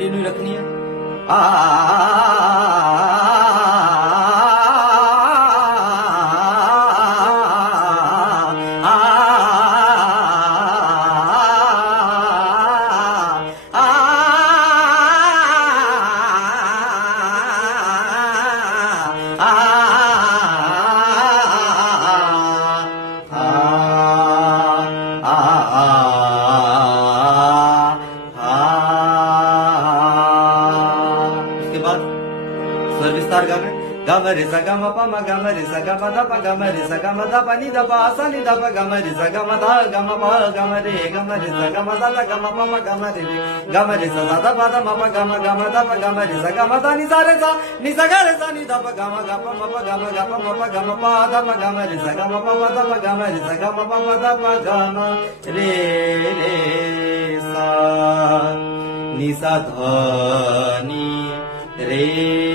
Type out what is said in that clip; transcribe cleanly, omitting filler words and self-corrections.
Continue रखनी है। स्वर विस्तार गा में गा म रे सा गा म प म गा म रे सा गा म ध प गा म रे सा गा म ध प नि ध प सा नि ध प गा म रे सा गा म ध गा म प गा म रे सा गा म ध ध गा म प म गा म रे गा म रे सा ध प ध म प गा म ध प गा म रे सा गा म ध नि सा रे सा नि सा गा रे सा नि ध प गा म गा प म प गा म गा प म प गा म प ध प गा म रे सा गा म प म ध प गा म रे सा गा म प म ध प गा म रे सा नि सा ध नि रे